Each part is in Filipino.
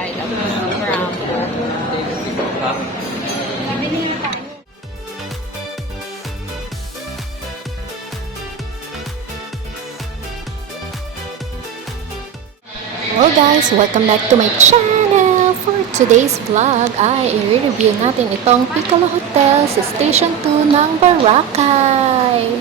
side of Rambo. Hello guys! Welcome back to my channel! For today's vlog ay i-review natin itong Piccolo Hotel sa Station 2 ng Boracay.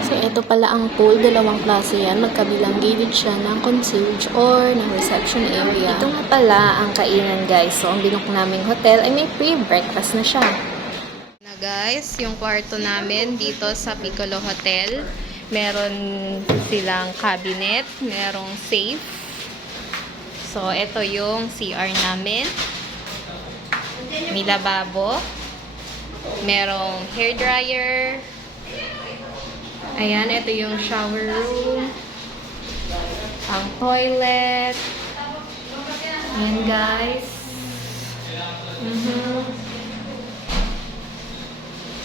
So ito pala ang pool, dalawang klase yan. Magkabilang gilid siya ng concierge or ng reception area. Ito nga pala ang kainan guys. So ang binook naming hotel ay may free breakfast na siya. Guys, yung kwarto namin dito sa Piccolo Hotel, meron silang cabinet, merong safe. So, ito yung CR namin. May lababo. Merong hair dryer. Ayan, ito yung shower room. Ang toilet. Ayan guys.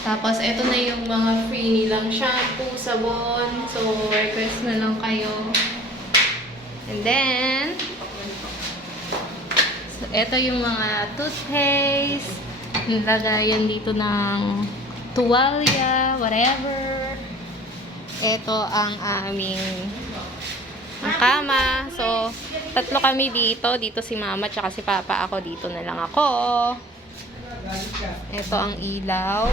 Tapos, ito na yung mga free nilang shampoo, sabon. So, request na lang kayo. And then, so, ito yung mga toothpaste. Nilagayan dito ng tuwalya, whatever. Ito ang aming kama. So, tatlo kami dito. Dito si mama, tsaka si papa. Ako dito na lang ako. Ito ang ilaw.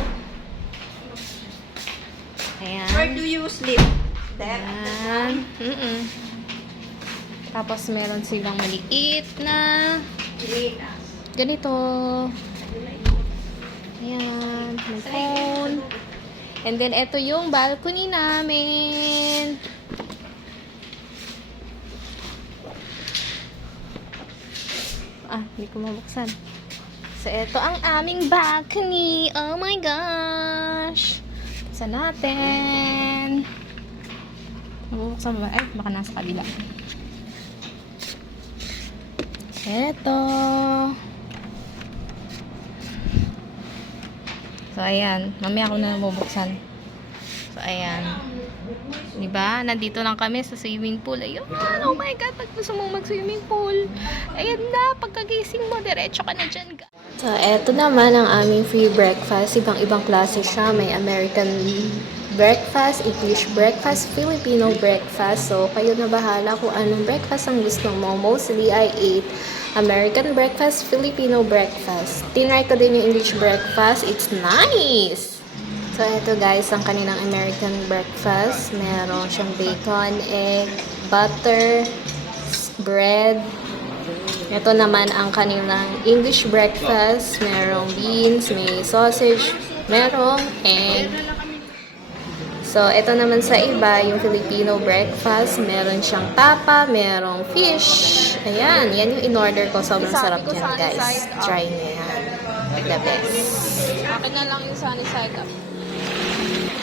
Ayan. Where do you sleep? There? Ayan. Tapos, meron silang maliit na ganito. Ayan. May phone. And then, ito yung balcony namin. Hindi ko mabuksan. So, ito ang aming balcony. Oh my gosh! Buksan natin. Mabuksan ba? Ay, baka nasa kabila. Ito. So, ayan. Mamaya ako na mabuksan. So, ayan. Diba? Nandito lang kami sa swimming pool. Ayun. Oh my God. Pag gusto mong mag-swimming pool. Ayan na. Pagkagising mo, diretso ka na dyan. So, eto naman ang aming free breakfast. Ibang-ibang klase siya. May American breakfast, English breakfast, Filipino breakfast. So, kayo na bahala kung anong breakfast ang gusto mo. Mostly, I ate American breakfast, Filipino breakfast. Tinry ko din yung English breakfast. It's nice! So, eto guys, ang kanilang American breakfast. Meron siyang bacon, egg, butter, bread. Ito naman ang kanilang English breakfast. Merong beans, may sausage, merong egg. So, ito naman sa iba, yung Filipino breakfast. Meron siyang tapa, merong fish. Ayan, yan yung in-order ko. Sobrang sarap yan, guys. Try nyo yan. The best. Akin na lang yung sunny side up.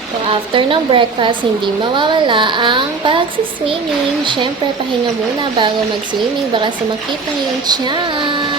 So, after ng breakfast, hindi mawawala ang pagsiswimming. Siyempre, pahinga muna bago mag-swimming. Baka sumakit na yung tiyan.